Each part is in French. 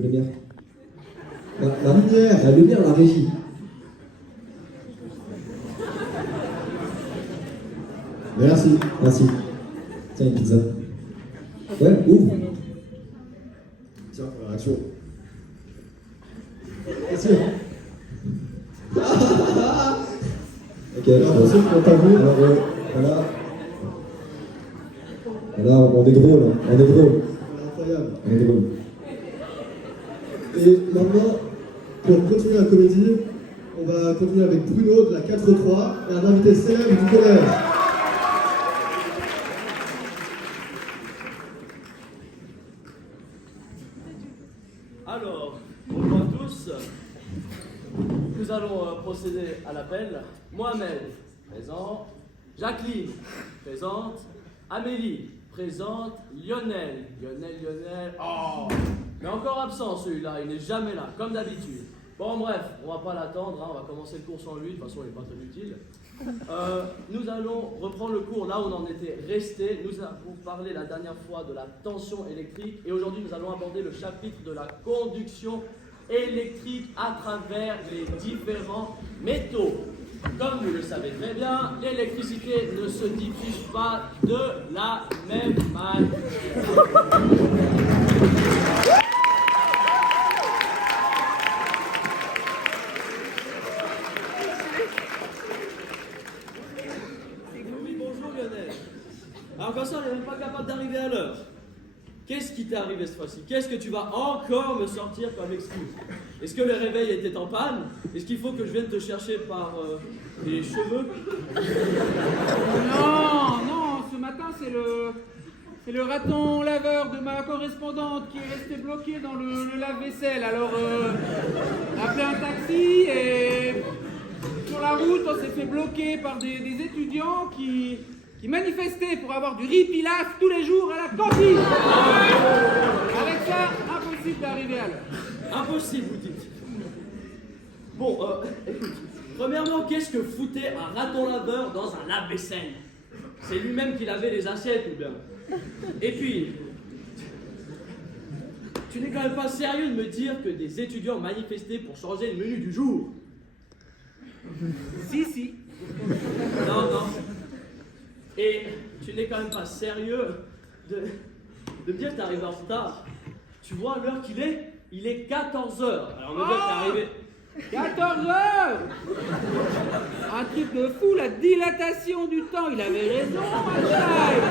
Quelle lumière? La lumière. La lumière, la régie. Merci. Merci. Tiens, une pizza. Ouais, ouvre. Tiens, pour la réaction. Merci. Ok, alors pour ceux qui n'ont pas vu, alors voilà. Voilà, on est drôle, hein. On est drôle. Incroyable. On est drôle. Et maintenant, pour continuer la comédie, on va continuer avec Bruno de la 4-3 et un invité célèbre du collège. Alors, bonjour à tous. Nous allons procéder à l'appel. Mohamed, présent. Jacqueline, présente. Amélie, présente. Lionel. Oh, mais encore absent celui-là, il n'est jamais là, comme d'habitude. Bon, bref, on va pas l'attendre, hein, on va commencer le cours sans lui, de toute façon il n'est pas très utile. Nous allons reprendre le cours là où on en était resté. Nous avons parlé la dernière fois de la tension électrique et aujourd'hui nous allons aborder le chapitre de la conduction électrique à travers les différents métaux. Comme vous le savez très bien, l'électricité ne se diffuse pas de la même manière. Oui, bonjour Lionel. Alors comme ça, on n'est même pas capable d'arriver à l'heure. Qu'est-ce qui t'est arrivé cette fois-ci? Qu'est-ce que tu vas encore me sortir comme excuse? Est-ce que le réveil était en panne? Est-ce qu'il faut que je vienne te chercher par les cheveux? Non, ce matin c'est le raton laveur de ma correspondante qui est resté bloqué dans le lave-vaisselle. Alors, on a appelé un taxi et sur la route on s'est fait bloquer par des étudiants qui manifestaient pour avoir du riz pilaf tous les jours à la cantine. Avec ça, impossible d'arriver à l'heure. Impossible, vous dites. Bon, écoute, premièrement, qu'est-ce que foutait un raton laveur dans un lave-vaisselle? C'est lui-même qui lavait les assiettes, ou bien? Et puis, tu n'es quand même pas sérieux de me dire que des étudiants manifestaient pour changer le menu du jour? Si. Non. Et tu n'es quand même pas sérieux de me dire que t'es arrivé en retard. Tu vois l'heure qu'il est? Il est 14h. Alors on me dit que t'es arrivé. 14 heures. Un truc de fou, la dilatation du temps. Il avait raison, Einstein.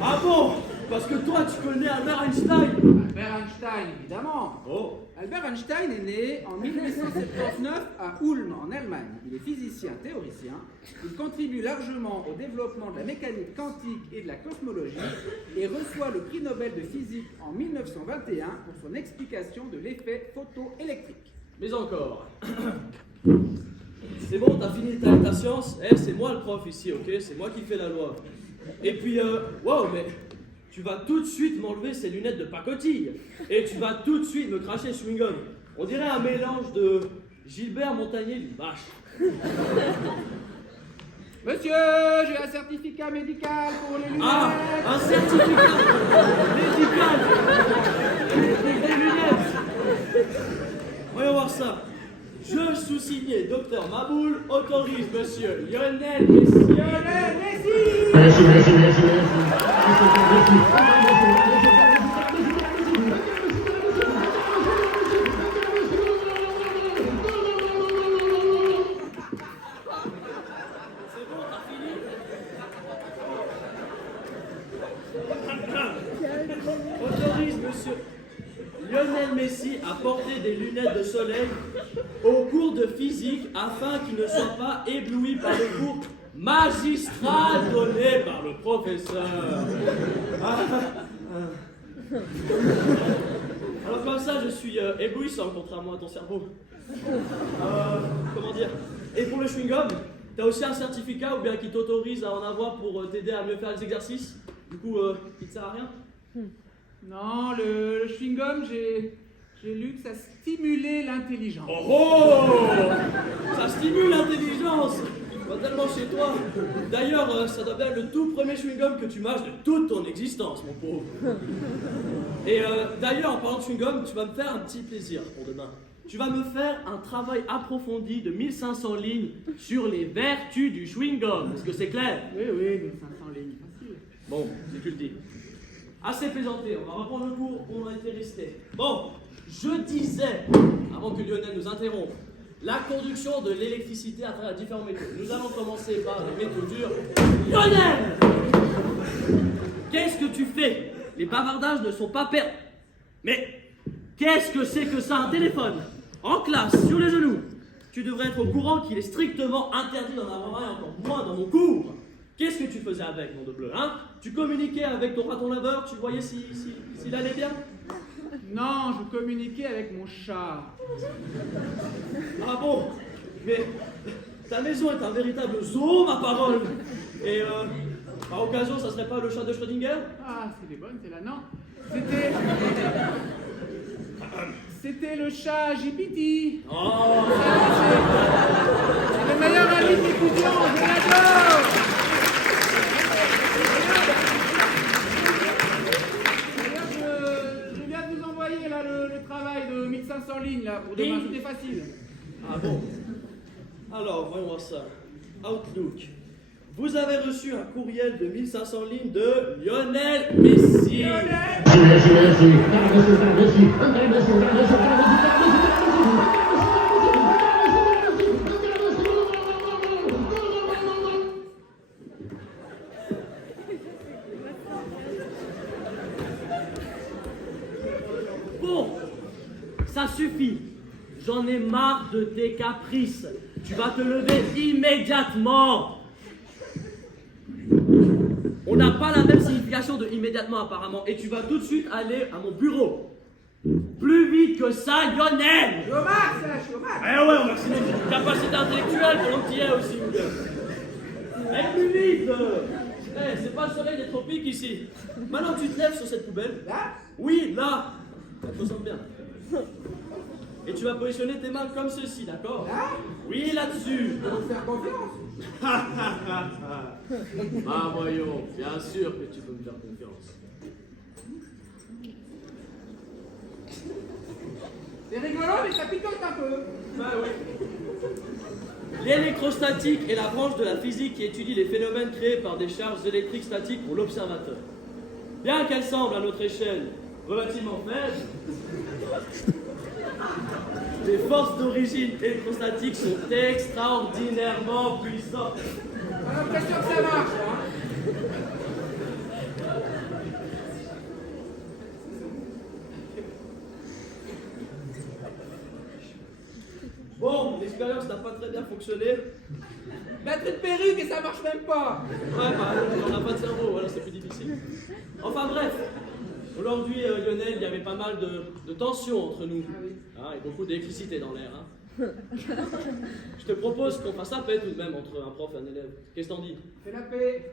Ah bon? Parce que toi tu connais Albert Einstein. Albert Einstein, évidemment. Oh. Albert Einstein est né en 1879 à Ulm, en Allemagne. Il est physicien théoricien. Il contribue largement au développement de la mécanique quantique et de la cosmologie et reçoit le prix Nobel de physique en 1921 pour son explication de l'effet photoélectrique. Mais encore. C'est bon, t'as fini ta science? C'est moi le prof ici, ok? C'est moi qui fais la loi. Et puis, wow, mais tu vas tout de suite m'enlever ces lunettes de pacotille. Et tu vas tout de suite me cracher le chewing-gum. On dirait un mélange de Gilbert Montagnier d'une vache. Monsieur, j'ai un certificat médical pour les lunettes. Ah, un certificat médical. Des lunettes. Voyons voir ça. Je, sous-signé Docteur Maboul, autorise monsieur Lionel Messi. Lionel Messi. Merci. C'est bon, t'as fini? Autorise monsieur Lionel Messi à porter des lunettes de soleil au cours de physique afin qu'il ne soit pas ébloui par le cours magistral donné par le professeur. Alors comme ça, je suis éblouissant contrairement à ton cerveau. Comment dire? Et pour le chewing-gum, t'as aussi un certificat ou bien qui t'autorise à en avoir pour t'aider à mieux faire les exercices? Du coup, qui te sert à rien? Non, le chewing-gum, j'ai lu que ça stimulait l'intelligence. Oh! Ça stimule l'intelligence! Pas tellement chez toi. D'ailleurs, ça doit bien être le tout premier chewing-gum que tu mâches de toute ton existence, mon pauvre. Et d'ailleurs, en parlant de chewing-gum, tu vas me faire un petit plaisir pour demain. Tu vas me faire un travail approfondi de 1500 lignes sur les vertus du chewing-gum. Est-ce que c'est clair? Oui, 1500 lignes, facile. Bon, si tu le dis. Assez plaisanté, on va reprendre le cours où on a été resté. Bon, je disais, avant que Lionel nous interrompe, la conduction de l'électricité à travers différentes méthodes. Nous allons commencer par les métaux durs. Lionel! Qu'est-ce que tu fais? Les bavardages ne sont pas permis. Mais qu'est-ce que c'est que ça, un téléphone? En classe, sur les genoux. Tu devrais être au courant qu'il est strictement interdit d'en avoir un, encore moins dans mon cours. Qu'est-ce que tu faisais avec, mon de bleu, hein? Tu communiquais avec ton raton laveur, tu voyais s'il allait bien? Non, je communiquais avec mon chat. Ah bon? Mais ta maison est un véritable zoo, ma parole. Et par occasion, ça serait pas le chat de Schrödinger? Ah, c'est des bonnes, c'est là, non. C'était le chat GPT. Oh! C'est le meilleur ami d'étudiant, je l'adore. D'ailleurs, je viens de vous envoyer là le travail de 1500 lignes là pour demain, c'était facile. Ah bon? Alors, voyons voir ça. Outlook. Vous avez reçu un courriel de 1500 lignes de Lionel Messi. Bon, ça suffit. J'en ai marre de tes caprices. Tu vas te lever immédiatement. On n'a pas la même signification de immédiatement apparemment. Et tu vas tout de suite aller à mon bureau. Plus vite que ça, Lionel! Je suis au max, là, je suis au max. Eh ouais, on maximum de capacité intellectuelle pour l'antillais aussi, mon gars. Eh, plus vite! Eh, c'est pas le soleil des tropiques ici. Maintenant, tu te lèves sur cette poubelle. Là? Oui, là. Ça te ressemble bien. Et tu vas positionner tes mains comme ceci, d'accord? Là? Oui, là-dessus. On va te faire confiance. Ah, voyons, bien sûr que tu peux me faire confiance. C'est rigolo, mais ça picote un peu. Bah oui. L'électrostatique est la branche de la physique qui étudie les phénomènes créés par des charges électriques statiques pour l'observateur. Bien qu'elle semble à notre échelle relativement faible, les forces d'origine électrostatique sont extraordinairement puissantes. J'ai l'impression que ça marche, hein. Bon, l'expérience n'a pas très bien fonctionné. Mettre une perruque et ça marche même pas. Ouais, bah, on n'a pas de cerveau, voilà, c'est plus difficile. Enfin bref, aujourd'hui, Lionel, il y avait pas mal de tensions entre nous. Ah oui. Hein, et beaucoup d'électricité dans l'air. Hein. Je te propose qu'on fasse la paix tout de même entre un prof et un élève. Qu'est-ce que t'en dis? Fais la paix.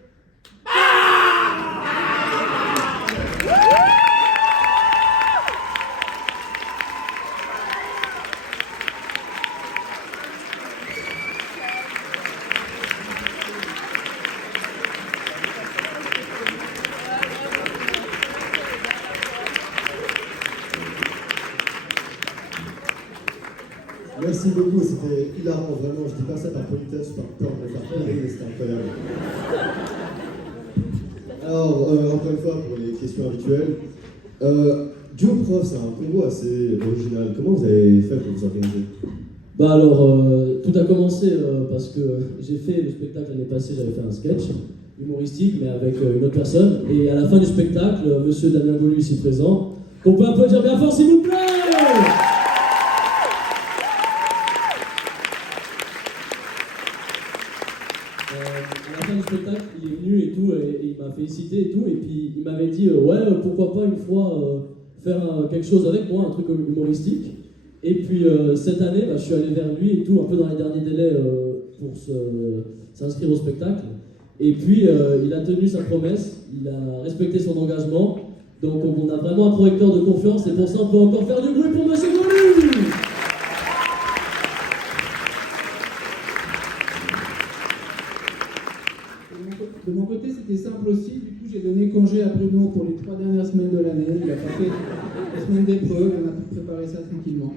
Merci beaucoup, c'était hilarant, vraiment. Je dis pas ça par politesse ou par peur de me faire pleurer, mais c'était incroyable. Alors, encore une fois, pour les questions habituelles, duo prof, c'est un combo assez original. Comment vous avez fait pour vous organiser? Bah alors, tout a commencé parce que j'ai fait le spectacle l'année passée, j'avais fait un sketch humoristique, mais avec une autre personne. Et à la fin du spectacle, monsieur Damien Golu ici présent, qu'on peut applaudir bien fort s'il vous plaît. À la fin du spectacle, il est venu et tout, et il m'a félicité et tout, et puis il m'avait dit ouais, pourquoi pas une fois faire quelque chose avec moi, un truc humoristique. Et puis cette année, je suis allé vers lui et tout, un peu dans les derniers délais pour s'inscrire au spectacle. Et puis il a tenu sa promesse, il a respecté son engagement. Donc on a vraiment un projecteur de confiance, et pour ça on peut encore faire du bruit pour Monsieur Golu. pu préparer ça tranquillement.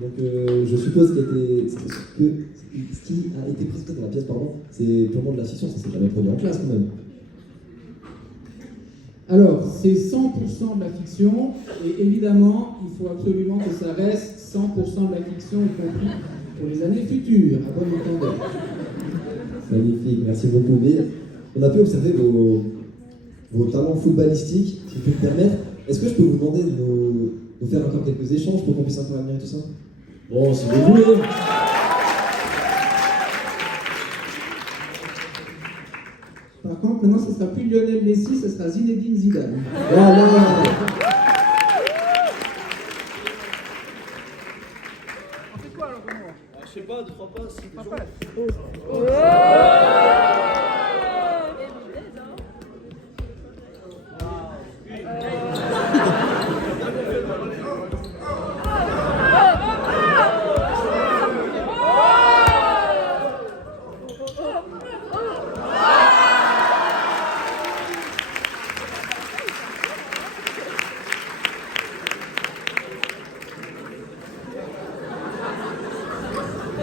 Donc je suppose que ce qui a été présenté dans la pièce, pardon, c'est purement de la fiction, ça s'est jamais produit en classe quand même. Alors, c'est 100% de la fiction, et évidemment, il faut absolument que ça reste 100% de la fiction, y compris pour les années futures, à bon entendeur. Magnifique, merci beaucoup. Mais on a pu observer vos talents footballistiques, si je peux me permettre. Est-ce que je peux vous demander de nous faire encore quelques échanges pour qu'on puisse un peu admirer tout ça? Bon, si vous voulez. Par contre, maintenant, ce ne sera plus Lionel Messi, ce sera Zinedine Zidane. Voilà. On fait quoi alors, comment? Je sais pas, 3 passes.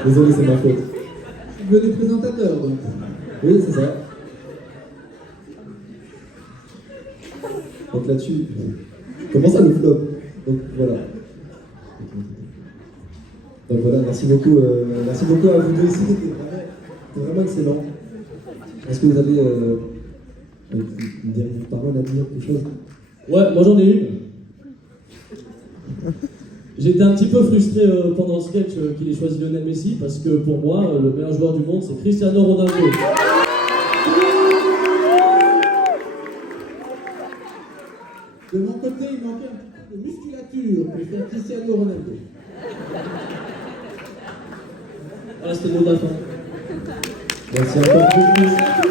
Désolé, c'est ma faute. Je veux des présentateurs, donc. Oui, c'est ça. Donc là-dessus, comment ça le flop? Donc voilà. Donc voilà, merci beaucoup à vous deux ici, c'était vraiment excellent. Est-ce que vous avez une dernière parole à dire, quelque chose? Ouais, moi j'en ai une. J'étais un petit peu frustré pendant le sketch qu'il ait choisi Lionel Messi parce que pour moi, le meilleur joueur du monde, c'est Cristiano Ronaldo. De mon côté, il manquait un petit peu de musculature pour faire Cristiano Ronaldo. Voilà, c'était le mot de la fin. Merci encore beaucoup.